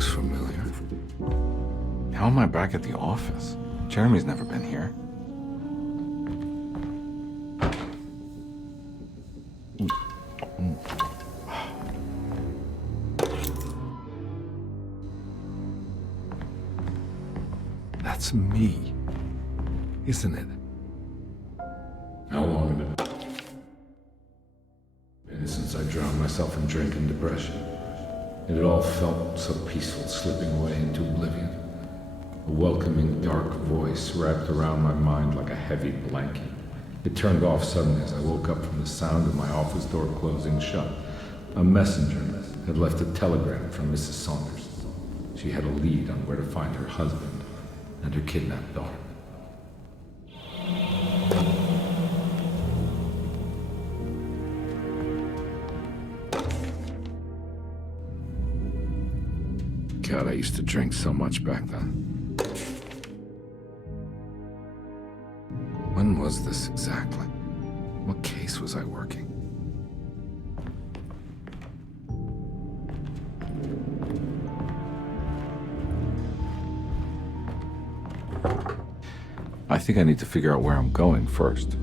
looks familiar. How am I back at the office? Jeremy's never been here. That's me, isn't it? How long had it been since I drowned myself in drink and depression? It had all felt so peaceful, slipping away into oblivion. A welcoming, dark voice wrapped around my mind like a heavy blanket. It turned off suddenly as I woke up from the sound of my office door closing shut. A messenger had left a telegram from Mrs. Saunders. She had a lead on where to find her husband and her kidnapped daughter. God, I used to drink so much back then. When was this exactly? What case was I working? I think I need to figure out where I'm going first.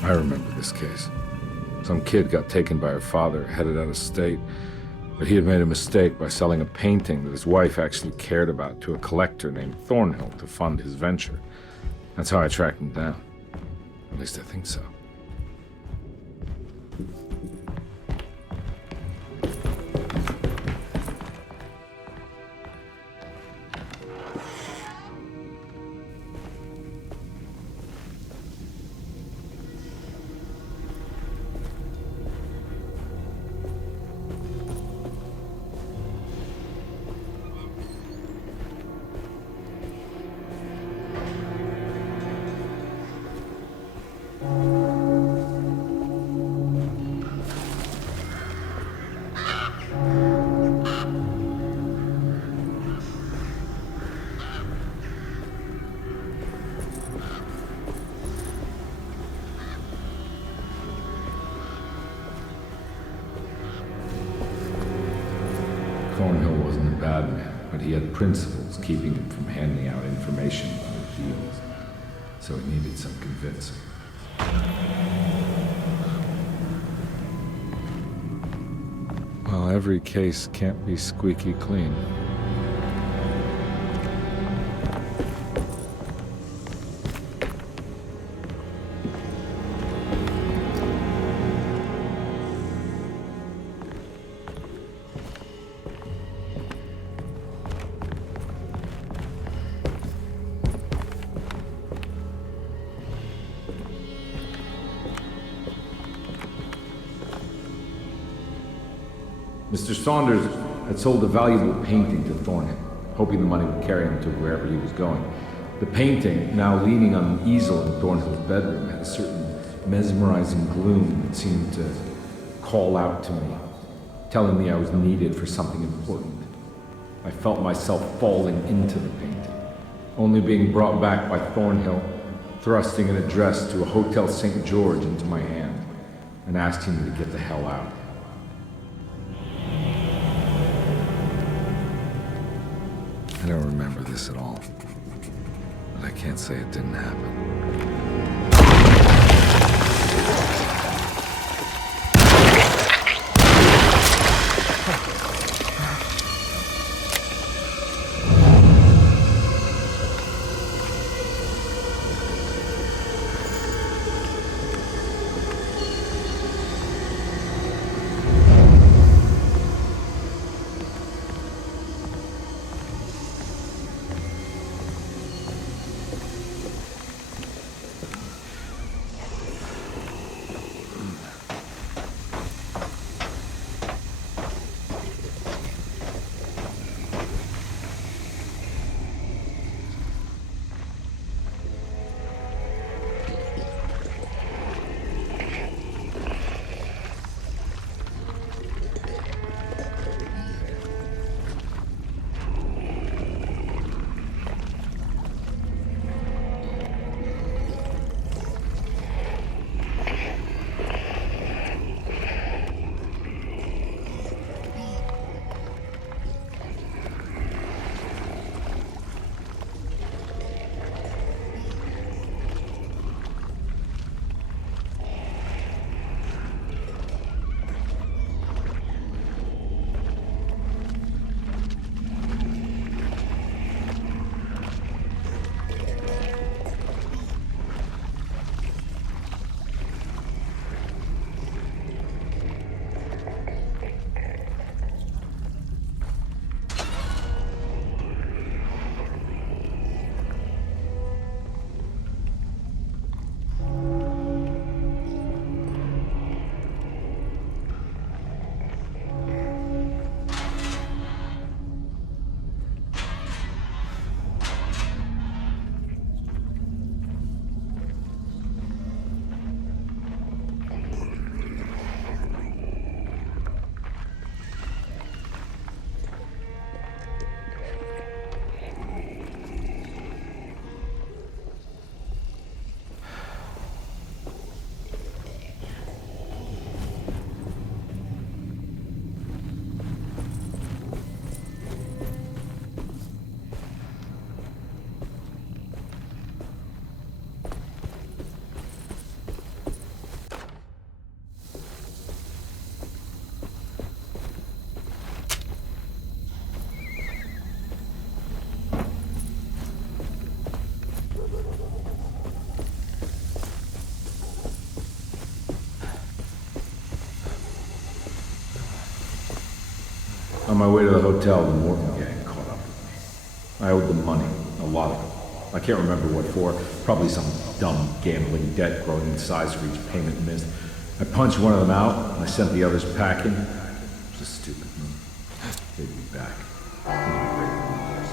I remember this case. Some kid got taken by her father, headed out of state, but he had made a mistake by selling a painting that his wife actually cared about to a collector named Thornhill to fund his venture. That's how I tracked him down. At least I think so. Thornhill wasn't a bad man, but he had principles keeping him from handing out information about his deals. So it needed some convincing. Well, every case can't be squeaky clean. Mr. Saunders had sold a valuable painting to Thornhill, hoping the money would carry him to wherever he was going. The painting, now leaning on an easel in Thornhill's bedroom, had a certain mesmerizing gloom that seemed to call out to me, telling me I was needed for something important. I felt myself falling into the painting, only being brought back by Thornhill, thrusting an address to a Hotel St. George into my hand and asking me to get the hell out. I don't remember this at all, but I can't say it didn't happen. On my way to the hotel, the Morgan gang caught up with me. I owed them money, a lot of it. I can't remember what for, probably some dumb gambling debt growing in size for each payment missed. I punched one of them out, and I sent the others packing. It was a stupid move. They'd be back. It'd be great remembers.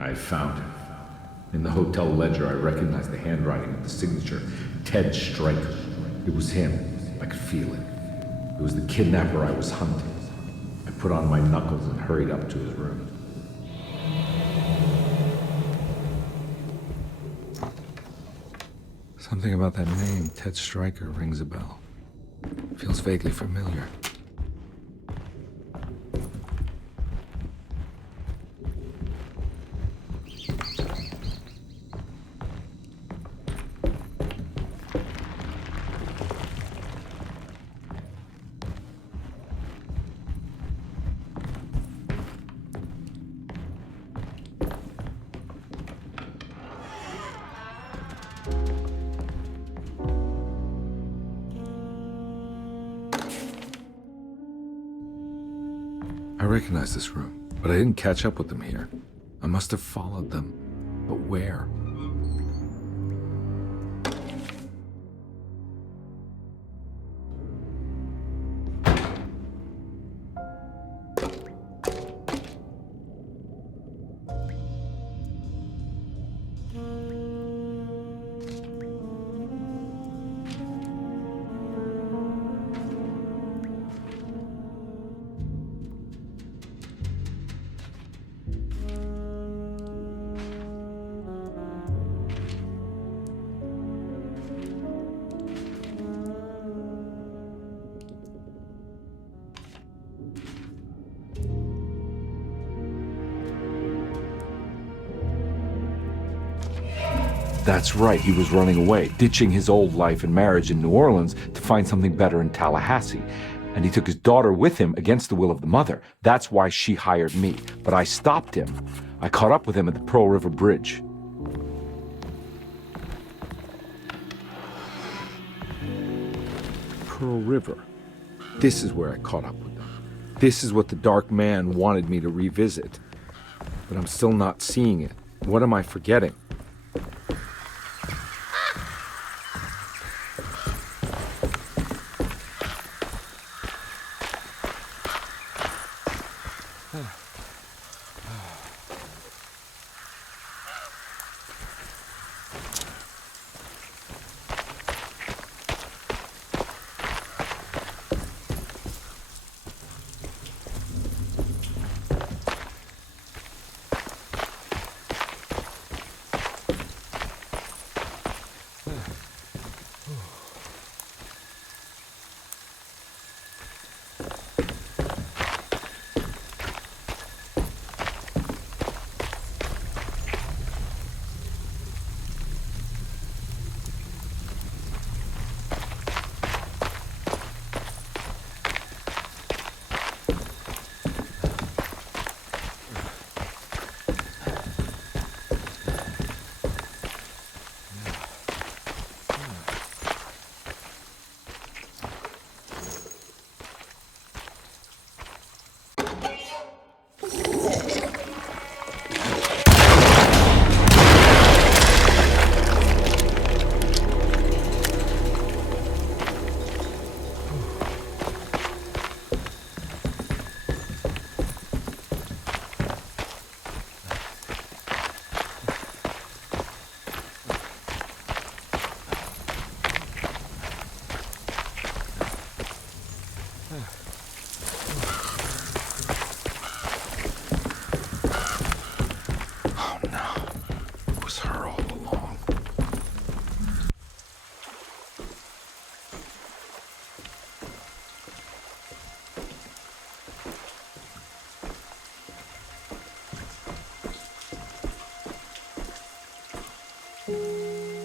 I found it. In the hotel ledger, I recognized the handwriting of the signature. Ted Stryker. It was him. I could feel it. It was the kidnapper I was hunting. I put on my knuckles and hurried up to his room. Something about that name, Ted Stryker, rings a bell. Feels vaguely familiar. I recognize this room, but I didn't catch up with them here. I must have followed them. But where? That's right, he was running away, ditching his old life and marriage in New Orleans to find something better in Tallahassee. And he took his daughter with him against the will of the mother. That's why she hired me. But I stopped him. I caught up with him at the Pearl River Bridge. Pearl River. This is where I caught up with them. This is what the Dark Man wanted me to revisit. But I'm still not seeing it. What am I forgetting?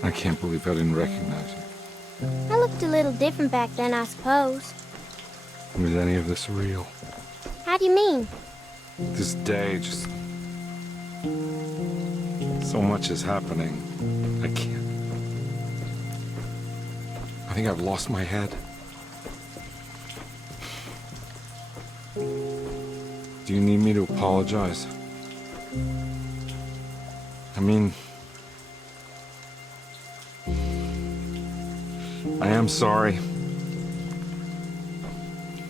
I can't believe I didn't recognize you. I looked a little different back then, I suppose. Was any of this real? How do you mean? This day, just... so much is happening. I can't... I think I've lost my head. Do you need me to apologize? I mean... I am sorry.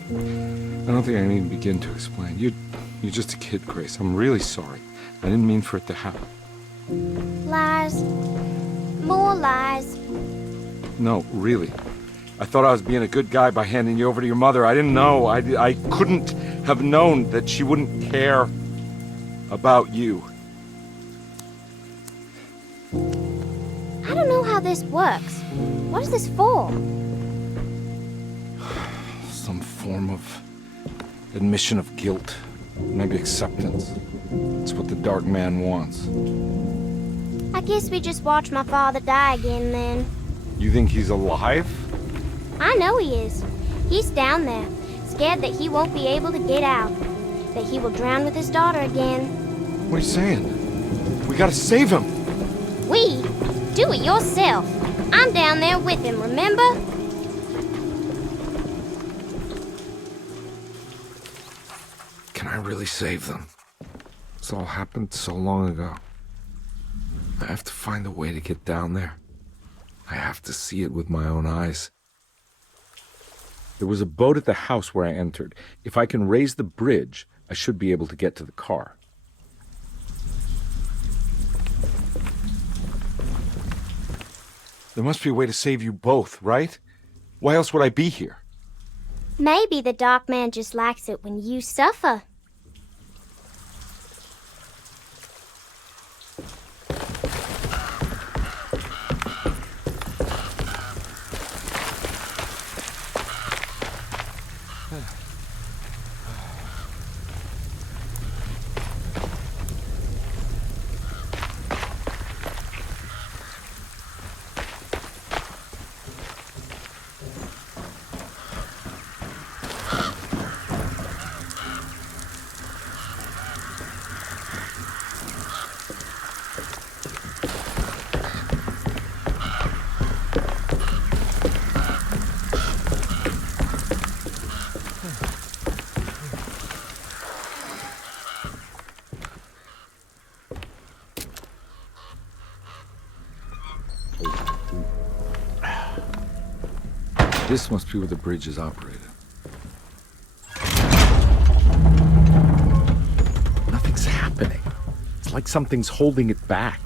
I don't think I need to begin to explain. You're just a kid, Grace. I'm really sorry. I didn't mean for it to happen. Lies. More lies. No, really. I thought I was being a good guy by handing you over to your mother. I didn't know. I couldn't have known that she wouldn't care about you. I don't know how this works. What is this for? Some form of admission of guilt. Maybe acceptance. It's what the Dark Man wants. I guess we just watch my father die again then. You think he's alive? I know he is. He's down there, scared that he won't be able to get out. That he will drown with his daughter again. What are you saying? We gotta save him! We? Do it yourself. I'm down there with him, remember? Can I really save them? This all happened so long ago. I have to find a way to get down there. I have to see it with my own eyes. There was a boat at the house where I entered. If I can raise the bridge, I should be able to get to the car. There must be a way to save you both, right? Why else would I be here? Maybe the Dark Man just likes it when you suffer. This must be where the bridge is operated. Nothing's happening. It's like something's holding it back.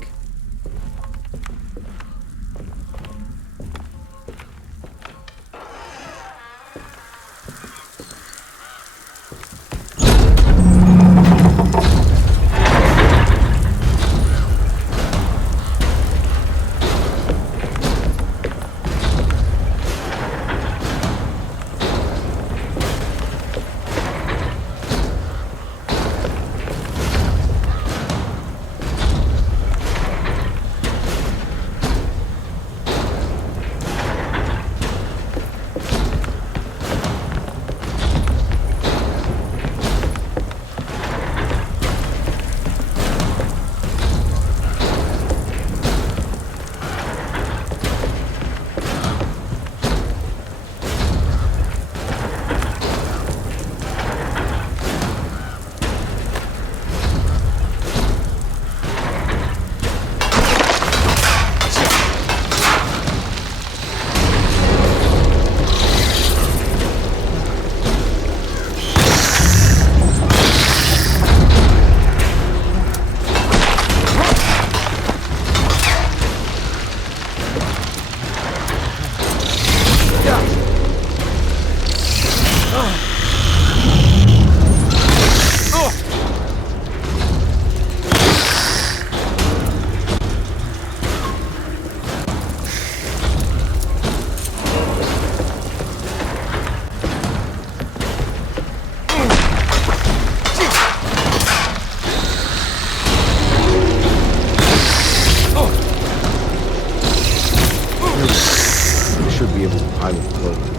pile of clothing.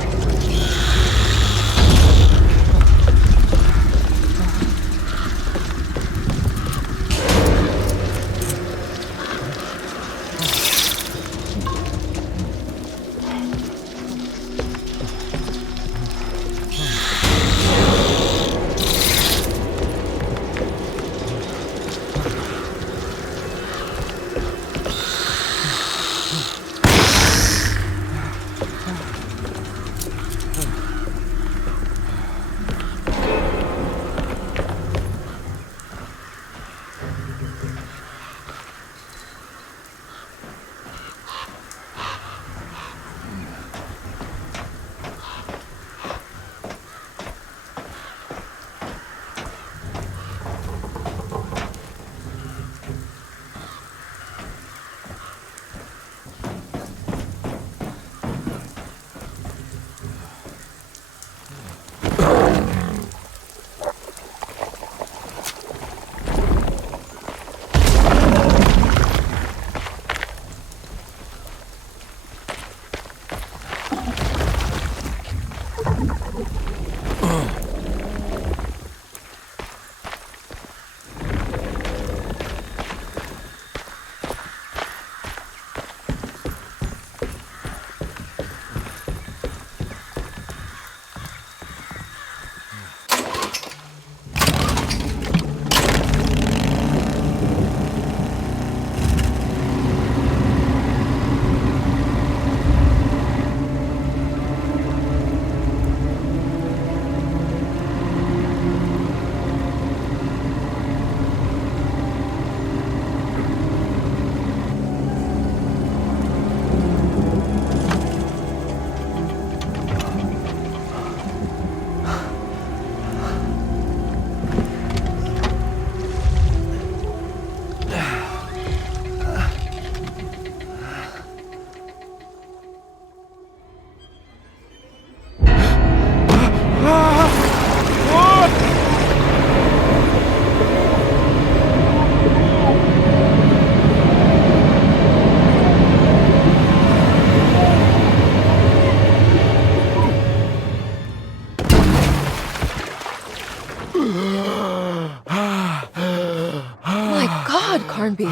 Carnby,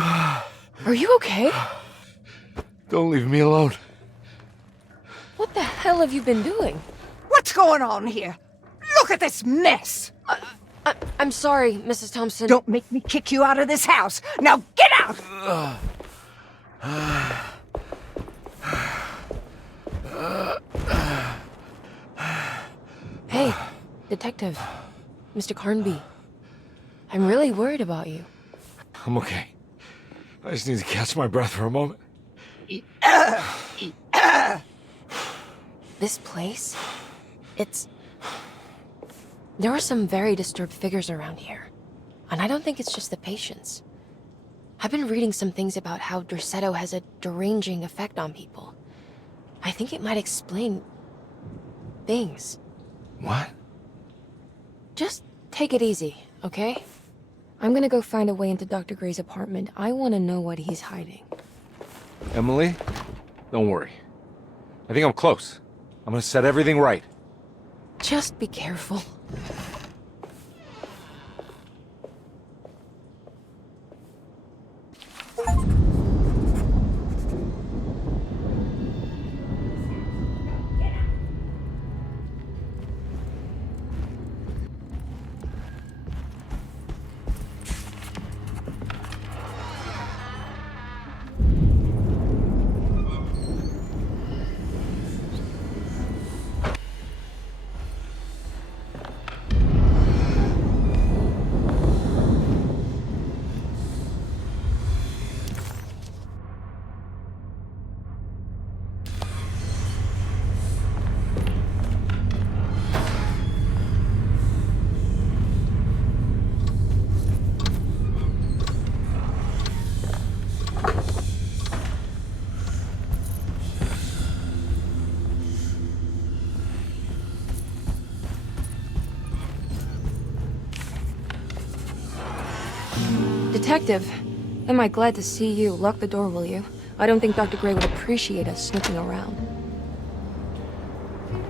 are you okay? Don't leave me alone. What the hell have you been doing? What's going on here? Look at this mess! I'm sorry, Mrs. Thompson. Don't make me kick you out of this house. Now get out! Hey, Detective. Mr. Carnby. I'm really worried about you. I'm okay. I just need to catch my breath for a moment. This place? There are some very disturbed figures around here. And I don't think it's just the patients. I've been reading some things about how Derceto has a deranging effect on people. I think it might explain things. What? Just take it easy, okay? I'm gonna go find a way into Dr. Gray's apartment. I want to know what he's hiding. Emily, don't worry. I think I'm close. I'm gonna set everything right. Just be careful. Detective, am I glad to see you. Lock the door, will you? I don't think Dr. Gray would appreciate us snooping around.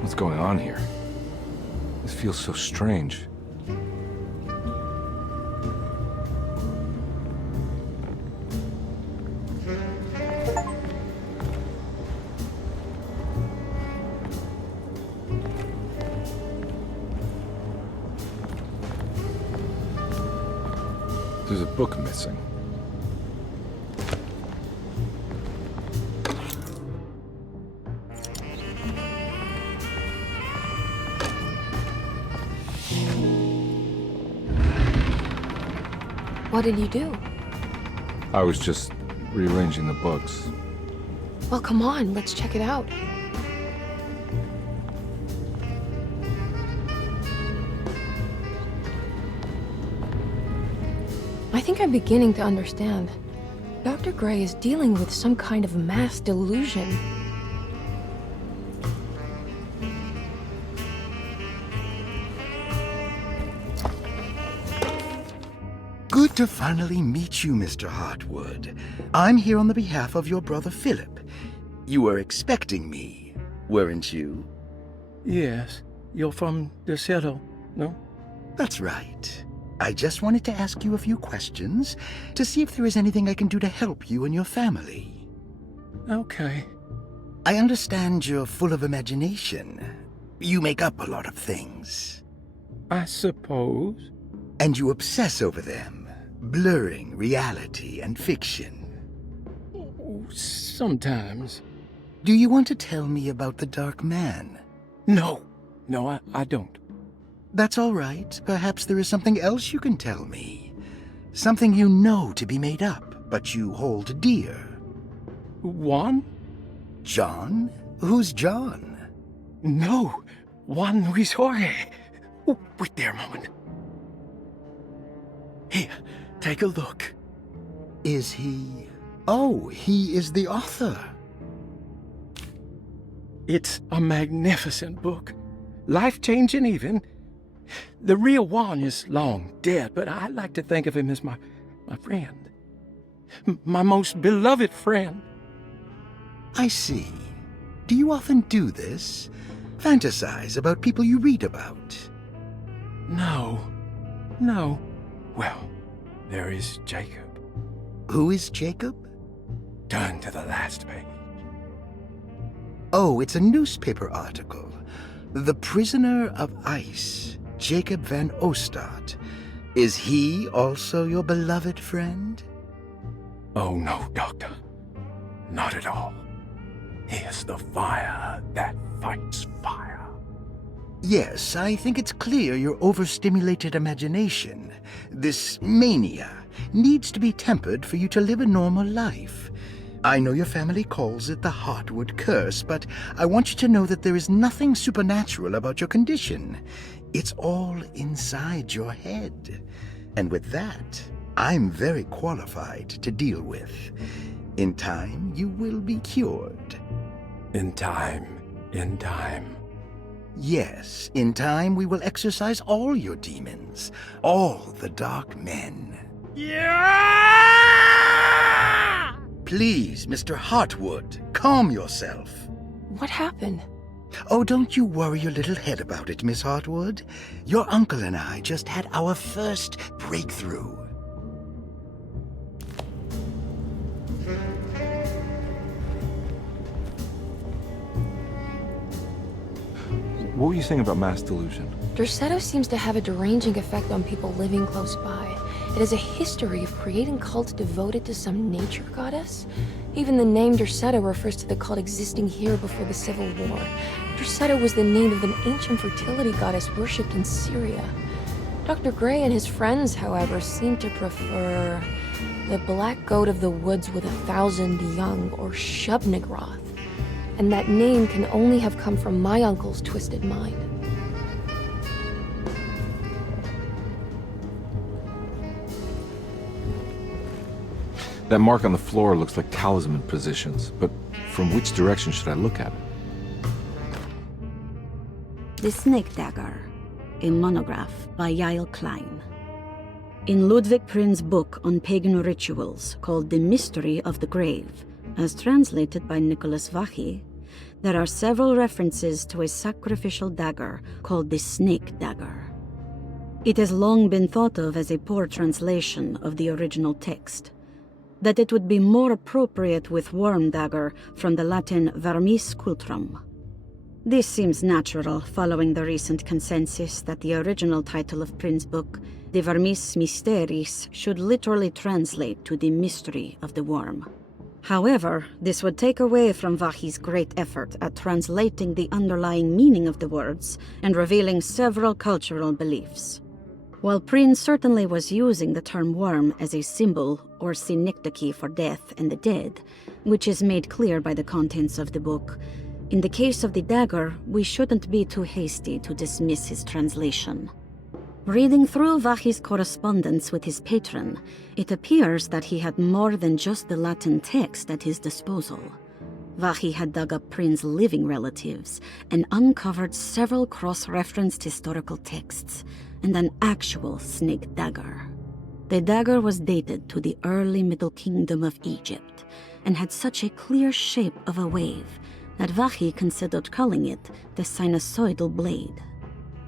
What's going on here? This feels so strange. There's a book missing. What did you do? I was just rearranging the books. Well, come on, let's check it out. I think I'm beginning to understand. Dr. Gray is dealing with some kind of mass delusion. Good to finally meet you, Mr. Hartwood. I'm here on the behalf of your brother Philip. You were expecting me, weren't you? Yes. You're from Derceto, no? That's right. I just wanted to ask you a few questions to see if there is anything I can do to help you and your family. Okay. I understand you're full of imagination. You make up a lot of things. I suppose. And you obsess over them, blurring reality and fiction. Sometimes. Do you want to tell me about the Dark Man? No. No, I don't. That's all right. Perhaps there is something else you can tell me. Something you know to be made up, but you hold dear. Juan? John? Who's John? No. Juan Luis Jorge. Oh, wait there a moment. Here, take a look. Is he... Oh, he is the author. It's a magnificent book. Life-changing even. The real Juan is long dead, but I like to think of him as my friend. My most beloved friend. I see. Do you often do this? Fantasize about people you read about? No. Well, there is Jacob. Who is Jacob? Turn to the last page. Oh, it's a newspaper article. The Prisoner of Ice, Jacob van Ostad. Is he also your beloved friend? Oh, no, Doctor. Not at all. He is the fire that fights fire. Yes, I think it's clear your overstimulated imagination, this mania, needs to be tempered for you to live a normal life. I know your family calls it the Hartwood curse, but I want you to know that there is nothing supernatural about your condition. It's all inside your head. And with that, I'm very qualified to deal with. In time, you will be cured. In time. Yes, in time we will exorcise all your demons, all the dark men. Yeah! Please, Mr. Hartwood, calm yourself. What happened? Oh, don't you worry your little head about it, Miss Hartwood. Your uncle and I just had our first breakthrough. What were you saying about mass delusion? Derceto seems to have a deranging effect on people living close by. It has a history of creating cults devoted to some nature goddess. Even the name Derceto refers to the cult existing here before the Civil War. Derceto was the name of an ancient fertility goddess worshipped in Syria. Dr. Gray and his friends, however, seem to prefer the black goat of the woods with 1,000 young, or Shub-Nigroth. And that name can only have come from my uncle's twisted mind. That mark on the floor looks like talisman positions, but from which direction should I look at it? The Snake Dagger, a monograph by Yael Klein. In Ludwig Prin's book on pagan rituals called The Mystery of the Grave, as translated by Nicholas Vachy, there are several references to a sacrificial dagger called the snake dagger. It has long been thought of as a poor translation of the original text, that it would be more appropriate with worm dagger from the Latin vermis cultrum. This seems natural following the recent consensus that the original title of Prynne's book, De Vermis Mysteris, should literally translate to the mystery of the worm. However, this would take away from Vahí's great effort at translating the underlying meaning of the words and revealing several cultural beliefs. While Prynne certainly was using the term worm as a symbol or synecdoche for death and the dead, which is made clear by the contents of the book, in the case of the dagger, we shouldn't be too hasty to dismiss his translation. Reading through Vahí's correspondence with his patron, it appears that he had more than just the Latin text at his disposal. Vahí had dug up Prynne's living relatives and uncovered several cross-referenced historical texts and an actual snake dagger. The dagger was dated to the early Middle Kingdom of Egypt and had such a clear shape of a wave that Vahí considered calling it the sinusoidal blade.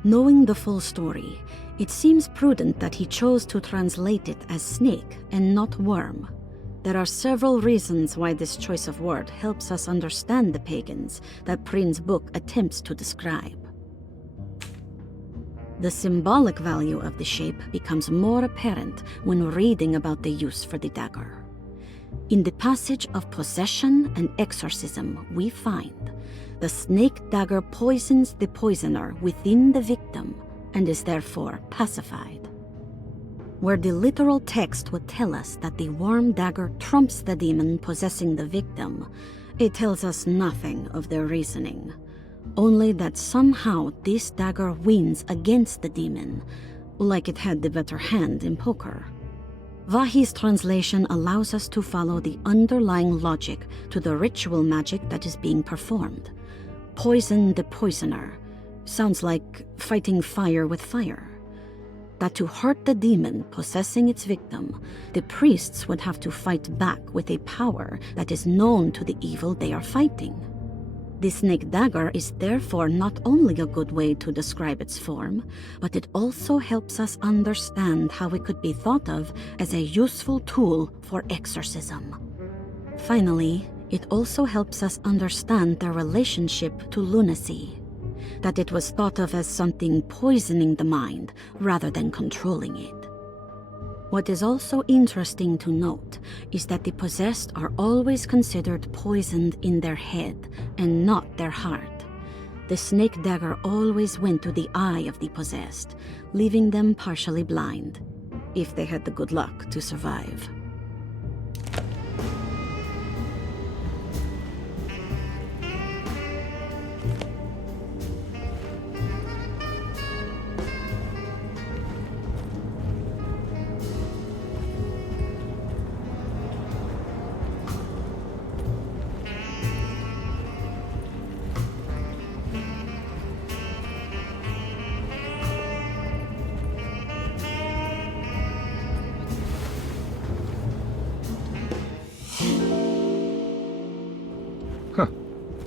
Knowing the full story, it seems prudent that he chose to translate it as snake and not worm. There are several reasons why this choice of word helps us understand the pagans that Prynne's book attempts to describe. The symbolic value of the shape becomes more apparent when reading about the use for the dagger. In the passage of possession and exorcism, we find the snake dagger poisons the poisoner within the victim and is therefore pacified. Where the literal text would tell us that the worm dagger trumps the demon possessing the victim, it tells us nothing of their reasoning, only that somehow this dagger wins against the demon, like it had the better hand in poker. Vahí's translation allows us to follow the underlying logic to the ritual magic that is being performed. Poison the poisoner sounds like fighting fire with fire. That to hurt the demon possessing its victim, the priests would have to fight back with a power that is known to the evil they are fighting. The snake dagger is therefore not only a good way to describe its form, but it also helps us understand how it could be thought of as a useful tool for exorcism. Finally, it also helps us understand their relationship to lunacy, that it was thought of as something poisoning the mind rather than controlling it. What is also interesting to note is that the possessed are always considered poisoned in their head and not their heart. The snake dagger always went to the eye of the possessed, leaving them partially blind, if they had the good luck to survive.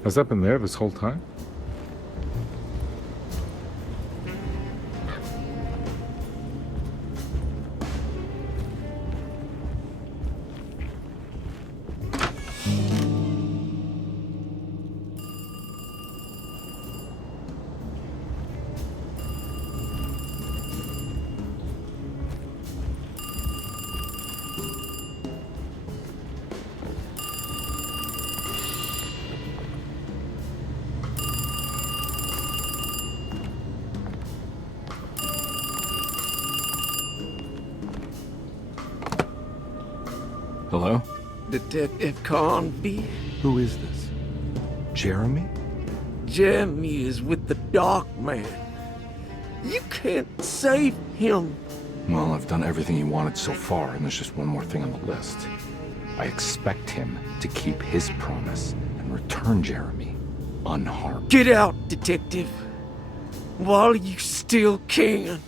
Has that been there this whole time? Hello? Detective Carnby? Who is this? Jeremy? Jeremy is with the Dark Man. You can't save him. Well, I've done everything he wanted so far, and there's just one more thing on the list. I expect him to keep his promise and return Jeremy unharmed. Get out, Detective, while you still can.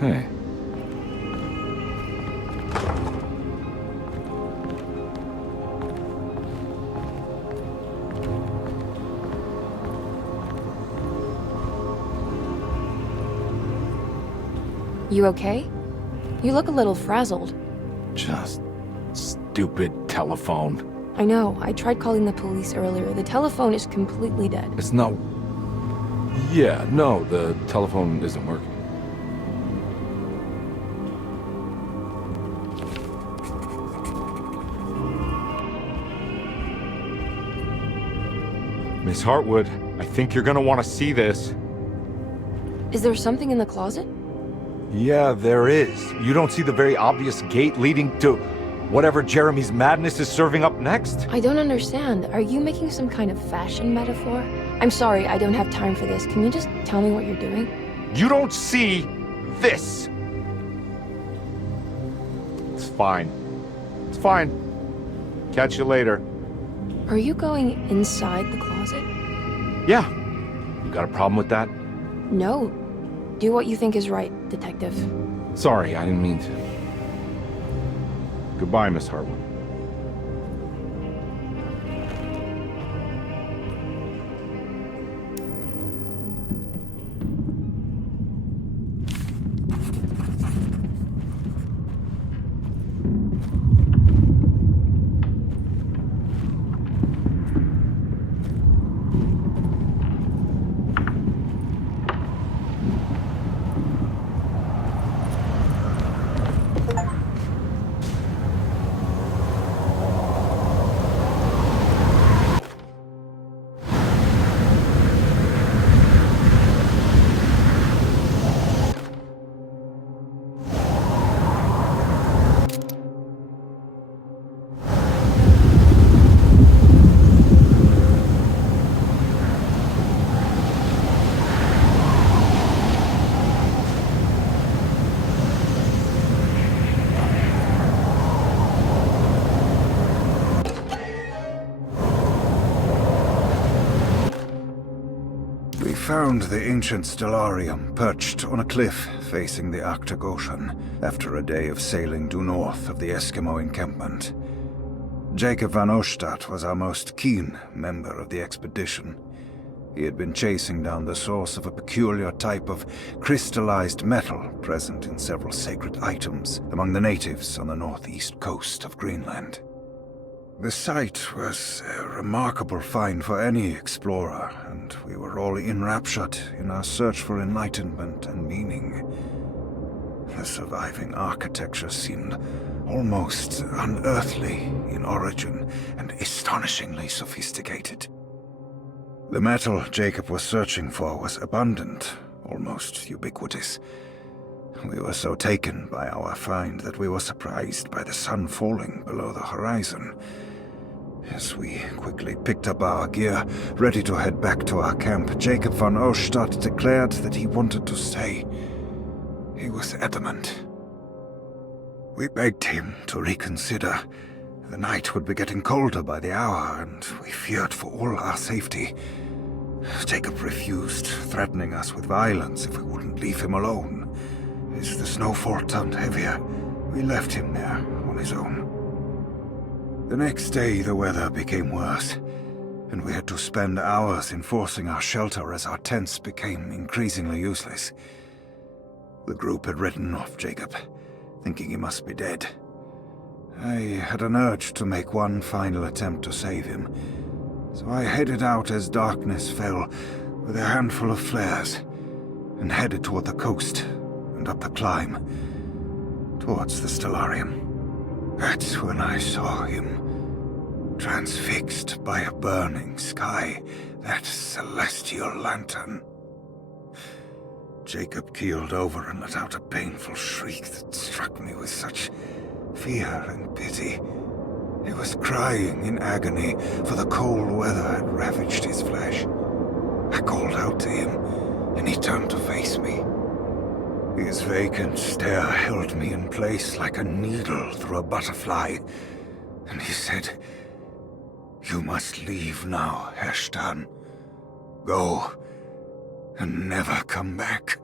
Hey. You okay? You look a little frazzled. Just stupid telephone. I know. I tried calling the police earlier. The telephone is completely dead. It's not... Yeah, no, the telephone isn't working. Miss Hartwood, I think you're gonna want to see this. Is there something in the closet? Yeah, there is. You don't see the very obvious gate leading to whatever Jeremy's madness is serving up next? I don't understand. Are you making some kind of fashion metaphor? I'm sorry, I don't have time for this. Can you just tell me what you're doing? You don't see this. It's fine. It's fine. Catch you later. Are you going inside the closet? Yeah. You got a problem with that? No. Do what you think is right, Detective. Sorry, I didn't mean to. Goodbye, Miss Hartwood. We found the ancient stellarium perched on a cliff facing the Arctic Ocean after a day of sailing due north of the Eskimo encampment. Jacob van Oostad was our most keen member of the expedition. He had been chasing down the source of a peculiar type of crystallized metal present in several sacred items among the natives on the northeast coast of Greenland. The site was a remarkable find for any explorer, and we were all enraptured in our search for enlightenment and meaning. The surviving architecture seemed almost unearthly in origin and astonishingly sophisticated. The metal Jacob was searching for was abundant, almost ubiquitous. We were so taken by our find that we were surprised by the sun falling below the horizon. As we quickly picked up our gear, ready to head back to our camp, Jacob van Oostad declared that he wanted to stay. He was adamant. We begged him to reconsider. The night would be getting colder by the hour, and we feared for all our safety. Jacob refused, threatening us with violence if we wouldn't leave him alone. As the snowfall turned heavier, we left him there on his own. The next day, the weather became worse, and we had to spend hours enforcing our shelter as our tents became increasingly useless. The group had written off Jacob, thinking he must be dead. I had an urge to make one final attempt to save him, so I headed out as darkness fell with a handful of flares and headed toward the coast and up the climb towards the stellarium. That's when I saw him, transfixed by a burning sky, that celestial lantern. Jacob keeled over and let out a painful shriek that struck me with such fear and pity. He was crying in agony, for the cold weather had ravaged his flesh. I called out to him, and he turned to face me. His vacant stare held me in place like a needle through a butterfly, and he said, "You must leave now, Herstan. Go, and never come back."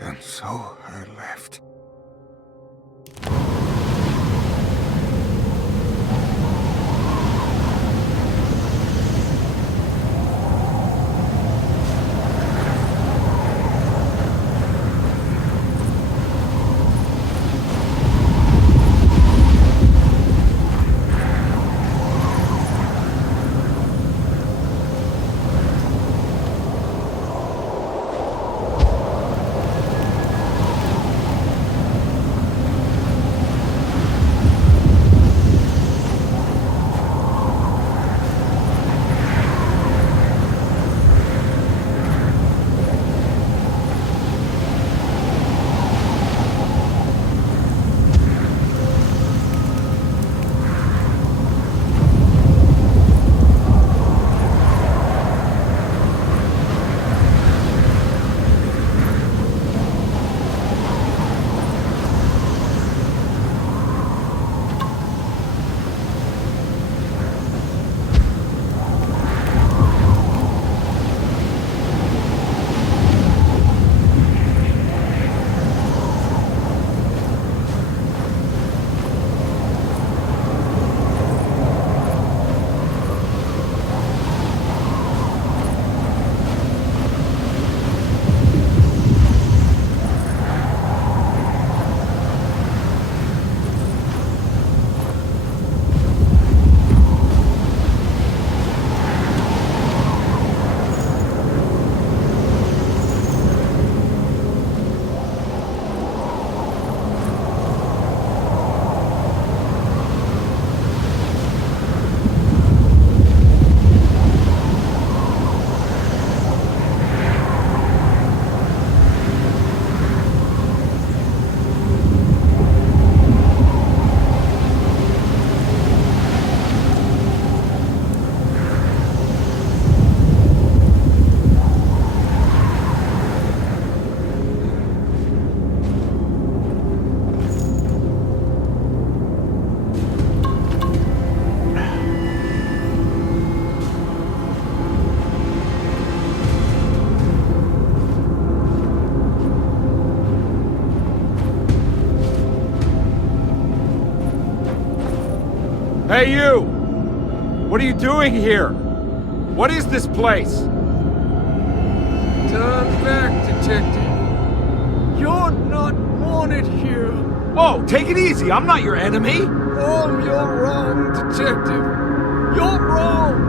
And so I left. Hey, you! What are you doing here? What is this place? Turn back, detective. You're not wanted here. Oh, take it easy. I'm not your enemy. Oh, you're wrong, detective. You're wrong.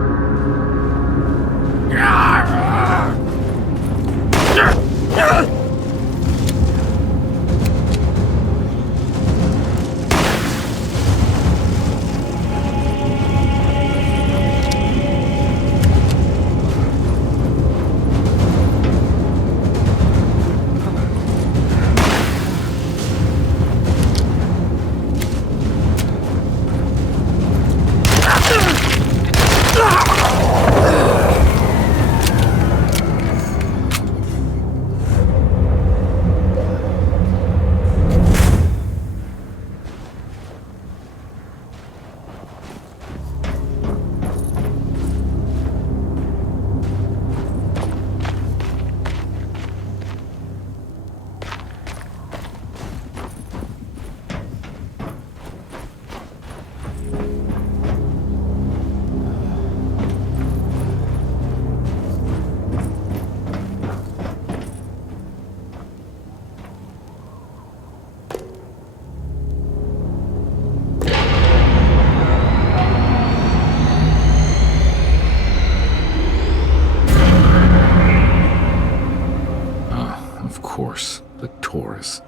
The Taurus.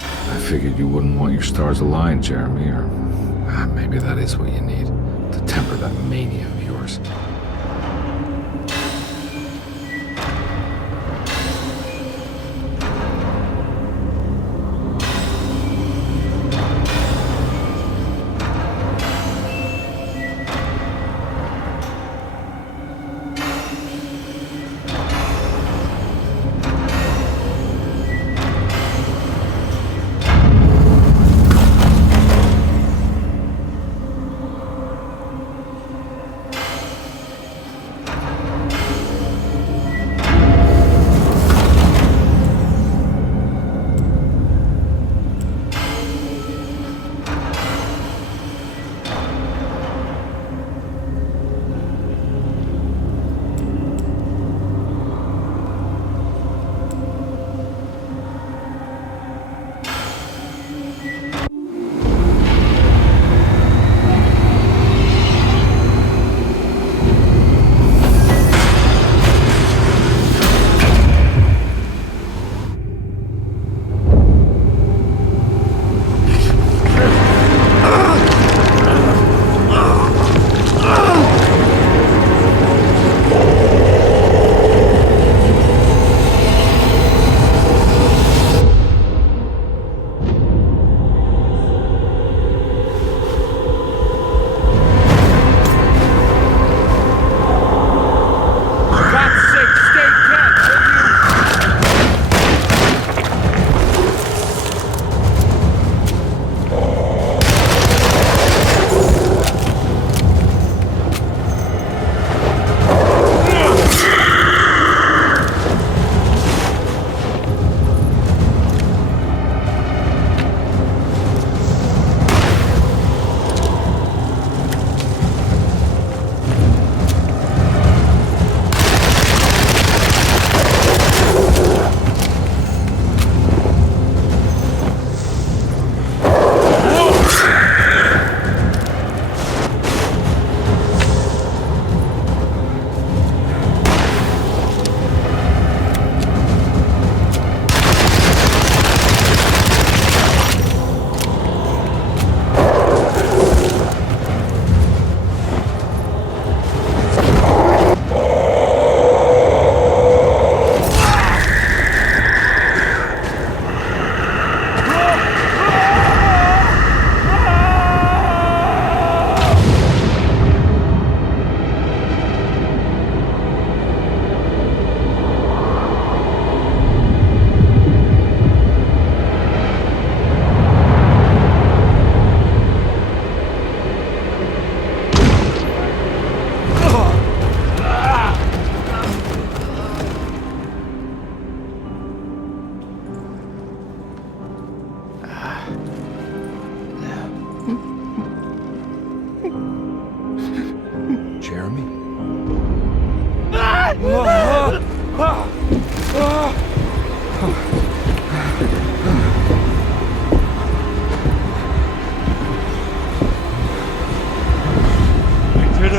I figured you wouldn't want your stars aligned, Jeremy, or maybe that is what you need to temper that mania of yours.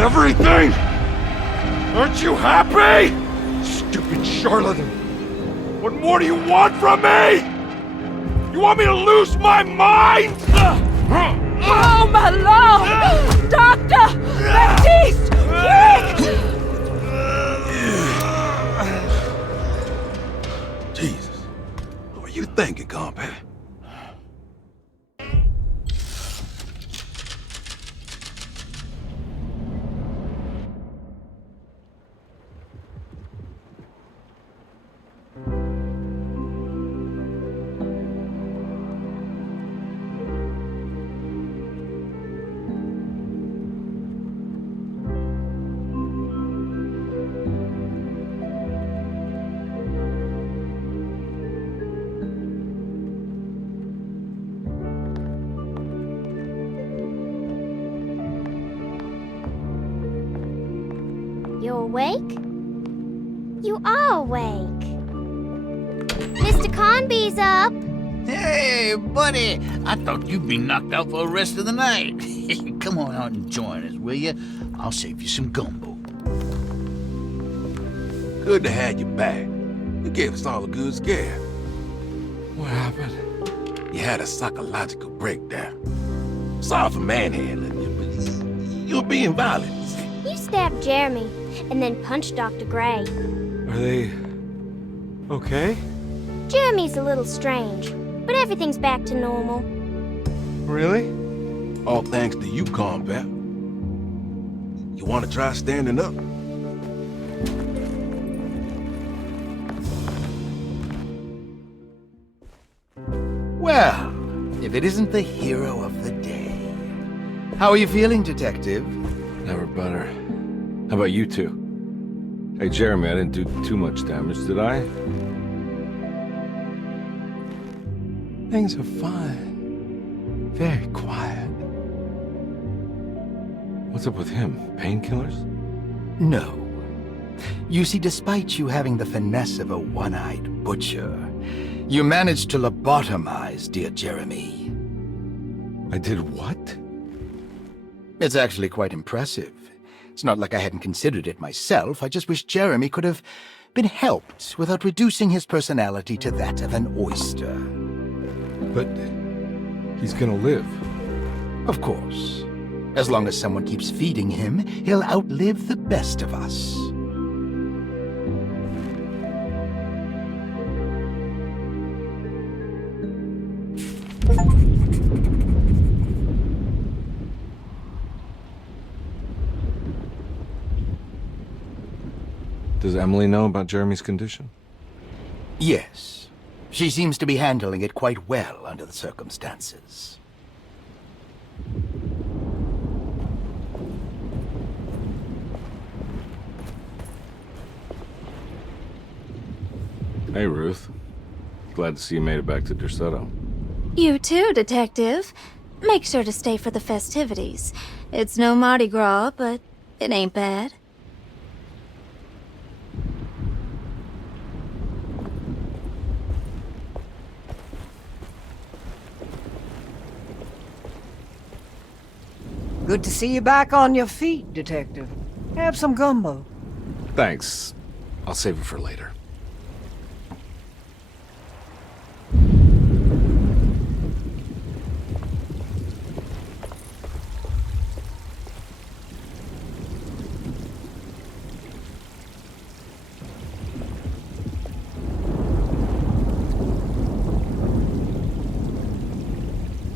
everything? Aren't you happy? Stupid charlatan. What more do you want from me? You want me to lose my mind? Oh, my lord! Doctor! Baptiste! Quick! Jesus. What were you thinking, Carnby? You awake? You are awake. Mr. Carnby's up. Hey, buddy! I thought you'd be knocked out for the rest of the night. Come on out and join us, will you? I'll save you some gumbo. Good to have you back. You gave us all a good scare. What happened? You had a psychological breakdown. Sorry for manhandling you, but you're being violent. You stabbed Jeremy and then punched Dr. Gray. Are they okay? Jeremy's a little strange, but everything's back to normal. Really? All thanks to you, Carnby. You want to try standing up? Well, if it isn't the hero of the day. How are you feeling, Detective? Never better. How about you two? Hey, Jeremy, I didn't do too much damage, did I? Things are fine. Very quiet. What's up with him? Painkillers? No. You see, despite you having the finesse of a one-eyed butcher, you managed to lobotomize dear Jeremy. I did what? It's actually quite impressive. It's not like I hadn't considered it myself. I just wish Jeremy could have been helped without reducing his personality to that of an oyster. But he's gonna live. Of course. As long as someone keeps feeding him, he'll outlive the best of us. Does Emily know about Jeremy's condition? Yes. She seems to be handling it quite well under the circumstances. Hey, Ruth. Glad to see you made it back to Derceto. You too, Detective. Make sure to stay for the festivities. It's no Mardi Gras, but it ain't bad. Good to see you back on your feet, Detective. Have some gumbo. Thanks. I'll save it for later.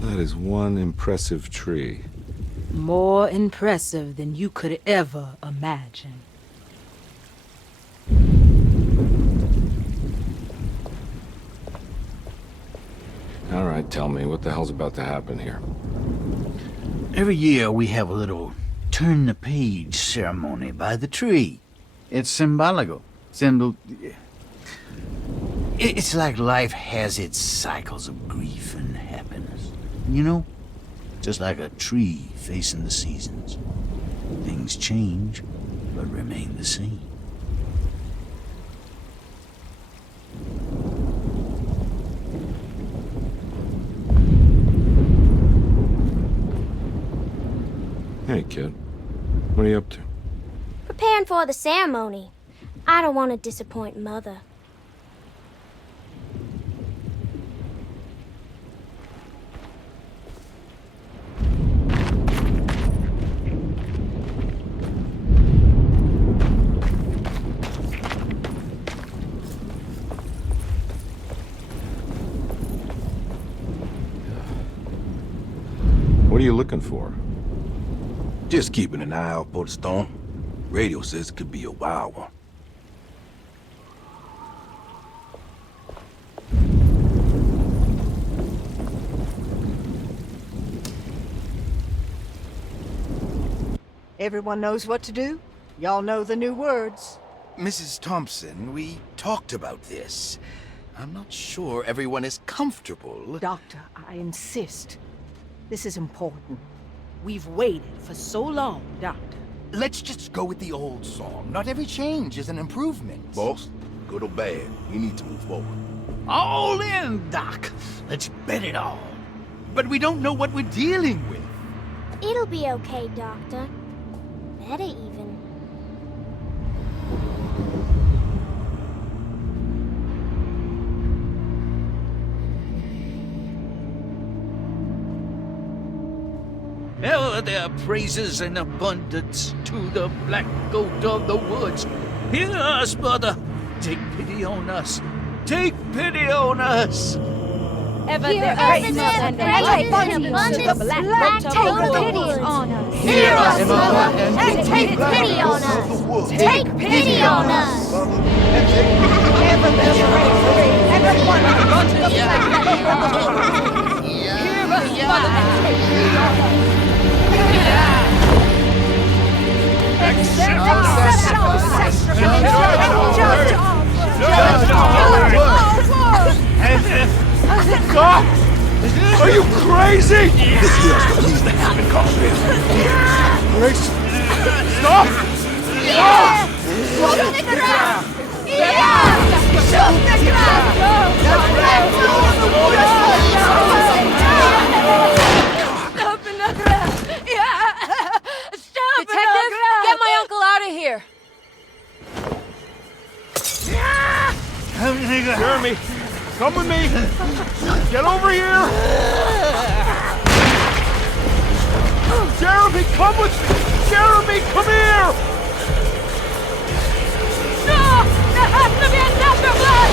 That is one impressive tree. More impressive than you could ever imagine. All right, tell me, what the hell's about to happen here? Every year we have a little turn-the-page ceremony by the tree. It's symbolical. It's like life has its cycles of grief and happiness. You know? Just like a tree facing the seasons. Things change, but remain the same. Hey, kid. What are you up to? Preparing for the ceremony. I don't want to disappoint Mother. What are you looking for? Just keeping an eye out for the storm. Radio says it could be a wild one. Everyone knows what to do? Y'all know the new words. Mrs. Thompson, we talked about this. I'm not sure everyone is comfortable. Doctor, I insist. This is important. We've waited for so long, Doctor. Let's just go with the old song. Not every change is an improvement. Boss, good or bad, we need to move forward. All in, Doc. Let's bet it all. But we don't know what we're dealing with. It'll be okay, Doctor. Better even. Ever there are praises and abundance to the black goat of the woods. Hear us, brother. Take pity on us. Take pity on us. Ever Hear there us, praises and abundance to the black goat of the woods. on us. Hear us, Mother, and take pity on us. Take pity on us. Ever there's praises and abundance to the black goat of the woods. Hear us, Mother, and take pity on us. Stop! Are you crazy? This here's what needs to happen, Carnby. Grace! Stop! Stop! Shoot the ground! Yeah! Shoot the ground! Stop in the ground! Yeah! Stop in the ground! Get my uncle out of here! Jeremy, come with me! Get over here! Jeremy, come with me! Jeremy, come here! No! There has to be another blood!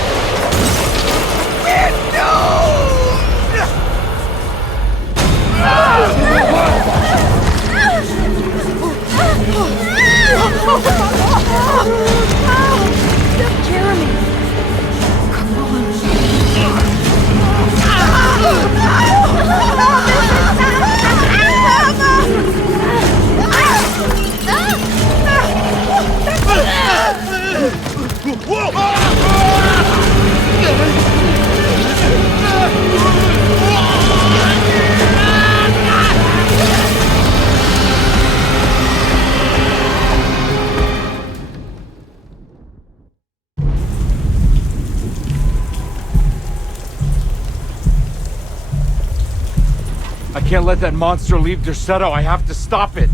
Jeremy! I can't let that monster leave Derceto. I have to stop it.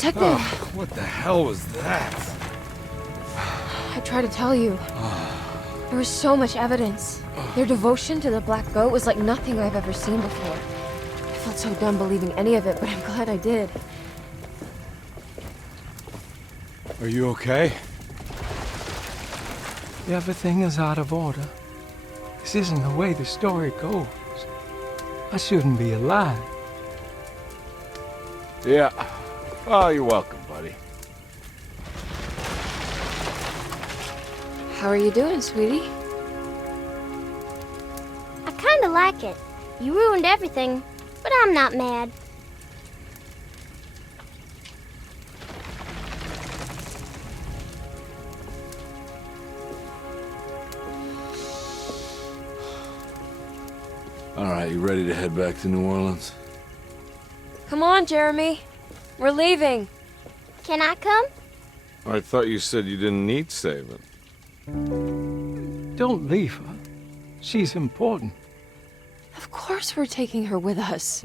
Detective! Oh, what the hell was that? I tried to tell you. There was so much evidence. Their devotion to the Black Goat was like nothing I've ever seen before. I felt so dumb believing any of it, but I'm glad I did. Are you okay? Everything is out of order. This isn't the way the story goes. I shouldn't be alive. Yeah. Oh, you're welcome, buddy. How are you doing, sweetie? I kinda like it. You ruined everything, but I'm not mad. All right, you ready to head back to New Orleans? Come on, Jeremy. We're leaving. Can I come? I thought you said you didn't need saving. Don't leave her. She's important. Of course we're taking her with us.